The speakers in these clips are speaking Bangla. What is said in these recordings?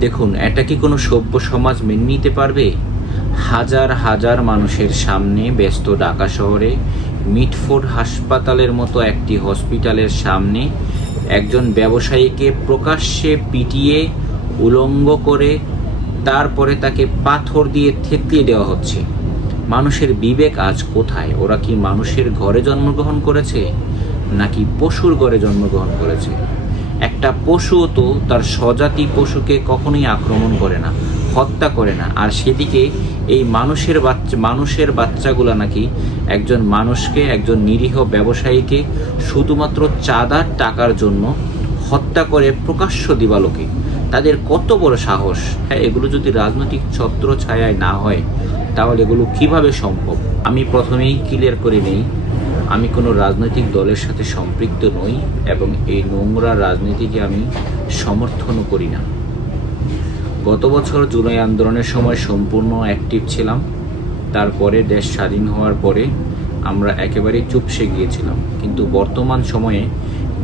দেখুন, এটা কি কোনো সভ্য সমাজ মেনে নিতে পারবে? হাজার হাজার মানুষের সামনে ব্যস্ত ঢাকা শহরে মিটফোর্ড হাসপাতালের মতো একটি হসপিটালের সামনে একজন ব্যবসায়ীকে প্রকাশ্যে পিটিয়ে উলঙ্গ করে তারপরে তাকে পাথর দিয়ে থেতলিয়ে দেওয়া হচ্ছে। মানুষের বিবেক আজ কোথায়? ওরা কি মানুষের ঘরে জন্মগ্রহণ করেছে নাকি পশুর ঘরে জন্মগ্রহণ করেছে? একটা পশুও তো তার স্বজাতি পশুকে কখনোই আক্রমণ করে না, হত্যা করে না। আর সেদিকে এই মানুষের বাচ্চা, মানুষের বাচ্চাগুলো নাকি একজন মানুষকে, একজন নিরীহ ব্যবসায়ীকে শুধুমাত্র চাঁদার টাকার জন্য হত্যা করে প্রকাশ্য দিবালোকে। তাদের কত বড় সাহস? হ্যাঁ এগুলো যদি রাজনৈতিক ছত্র ছায়ায় না হয়, তাহলে এগুলো কীভাবে সম্ভব? আমি প্রথমেই ক্লিয়ার করে নেই আমি কোনো রাজনৈতিক দলের সাথে সম্পৃক্ত নই এবং এই নোংরা রাজনীতিকে আমি সমর্থনও করি না। গত বছর জুলাই আন্দোলনের সময় সম্পূর্ণ অ্যাক্টিভ ছিলাম। তারপরে দেশ স্বাধীন হওয়ার পরে আমরা একেবারেই চুপসে গিয়েছিলাম। কিন্তু বর্তমান সময়ে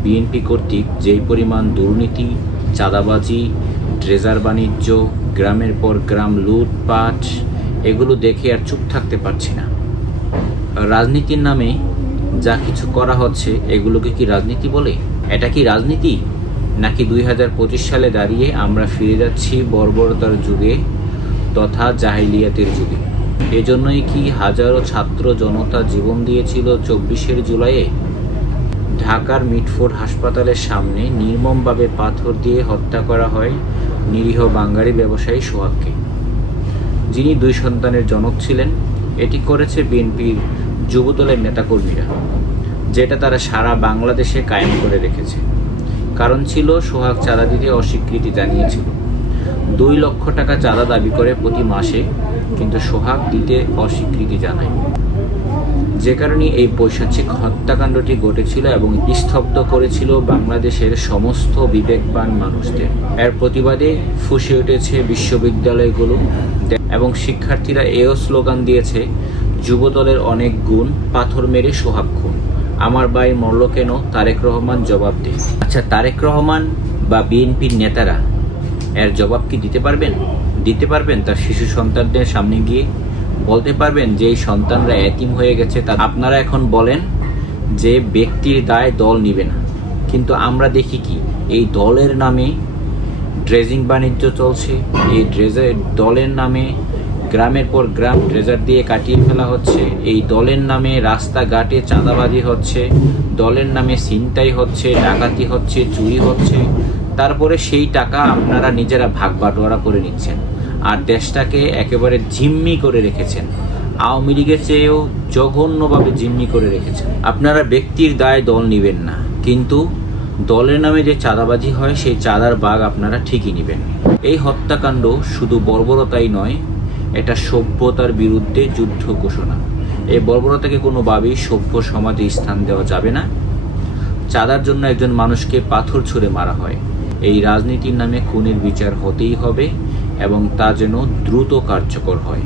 বিএনপি কর্তৃক যেই পরিমাণ দুর্নীতি, চাঁদাবাজি ট্রেজার বাণিজ্য, গ্রামের পর গ্রাম লুটপাট, এগুলো দেখে আর চুপ থাকতে পারছি না। রাজনীতির নামে যা কিছু করা হচ্ছে, এগুলোকে কি রাজনীতি বলে? এটা কি রাজনীতি? নাকি দুই হাজার পঁচিশ সালে দাঁড়িয়ে আমরা ফিরে যাচ্ছি বর্বরতার যুগে তথা জাহিলিয়াতের যুগে? এজন্যই কি হাজারো ছাত্র জনতা জীবন দিয়েছিল চব্বিশের জুলাইয়ে? ঢাকার মিটফোর্ড হাসপাতালের সামনে নির্মমভাবে পাথর দিয়ে হত্যা করা হয় নিরীহ বাঙালি ব্যবসায়ী সোহাগকে। যিনি দুই সন্তানের জনক ছিলেন, এটি করেছে বিএনপির যুবদলের নেতাকর্মীরা, যেটা তারা সারা বাংলাদেশে কায়েম করে রেখেছে। কারণ ছিল সোহাগ চাঁদা দিতে অস্বীকৃতি জানিয়েছিল। দুই লক্ষ টাকা চাঁদা দাবি করে প্রতি মাসে কিন্তু সোহাগ দিতে অস্বীকৃতি জানায়। যে কারণে এই পৈশাচিক হত্যাকাণ্ডটি ঘটেছিল এবং স্তব্ধ করেছিল বাংলাদেশের সমস্ত বিবেকবান মানুষদের। এর প্রতিবাদে ফুসে উঠেছে বিশ্ববিদ্যালয়গুলো, এবং শিক্ষার্থীরা এও স্লোগান দিয়েছে যুবদলের অনেক গুণ, পাথর মেরে সোহাগ খুন। আমার ভাই মরল কেন? তারেক রহমান জবাব দে। আচ্ছা তারেক রহমান বা বিএনপির নেতারা এর জবাব কি দিতে পারবেন? দিতে পারবেন তার শিশু সন্তানদের সামনে গিয়ে। বলতে পারবেন যে এই সন্তানরা এতিম হয়ে গেছে। তা আপনারা এখন বলেন যে ব্যক্তির দায় দল নিবে না। কিন্তু আমরা দেখি কি, এই দলের নামে ড্রেজিং বাণিজ্য চলছে, এই ড্রেজার দলের নামে গ্রামের পর গ্রাম ট্রেজার দিয়ে কাটিয়ে ফেলা হচ্ছে। এই দলের নামে রাস্তাঘাটে চাঁদাবাজি হচ্ছে, দলের নামে ছিনতাই হচ্ছে, ডাকাতি হচ্ছে, চুরি হচ্ছে। তারপরে সেই টাকা আপনারা নিজেরা ভাগ বাটোয়ারা করে নিচ্ছেন আর দেশটাকে একেবারে জিম্মি করে রেখেছেন। আওয়ামী লীগের চেয়েও জঘন্যভাবে জিম্মি করে রেখেছেন। আপনারা ব্যক্তির দায় দল নেবেন না, কিন্তু দলের নামে যে চাঁদাবাজি হয়, সেই চাঁদার বাঘ আপনারা ঠিকই নেবেন। এই হত্যাকাণ্ড শুধু বর্বরতাই নয় এটা সভ্যতার বিরুদ্ধে যুদ্ধ ঘোষণা। এই বর্বরতাকে কোনোভাবেই সভ্য সমাজে স্থান দেওয়া যাবে না। চাঁদার জন্য একজন মানুষকে পাথর ছুঁড়ে মারা হয়। এই রাজনীতির নামে খুনের বিচার হতেই হবে এবং তা যেন দ্রুত কার্যকর হয়।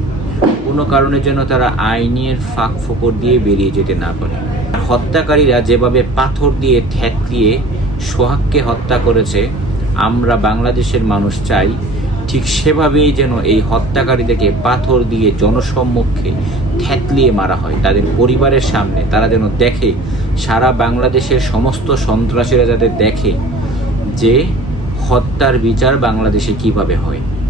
কোনো কারণে যেন তারা আইনের ফাঁক ফোকর দিয়ে বেরিয়ে যেতে না পারে। হত্যাকারীরা যেভাবে পাথর দিয়ে ঠেকলিয়ে সোহাগকে হত্যা করেছে, আমরা বাংলাদেশের মানুষ চাই ঠিক সেভাবেই যেন এই হত্যাকারীদেরকে পাথর দিয়ে জনসম্মুখে ঠেকলিয়ে মারা হয়। তাদের পরিবারের সামনে তারা যেন দেখে, সারা বাংলাদেশের সমস্ত সন্ত্রাসীরা যাতে দেখে যে হত্যার বিচার বাংলাদেশে কীভাবে হয়।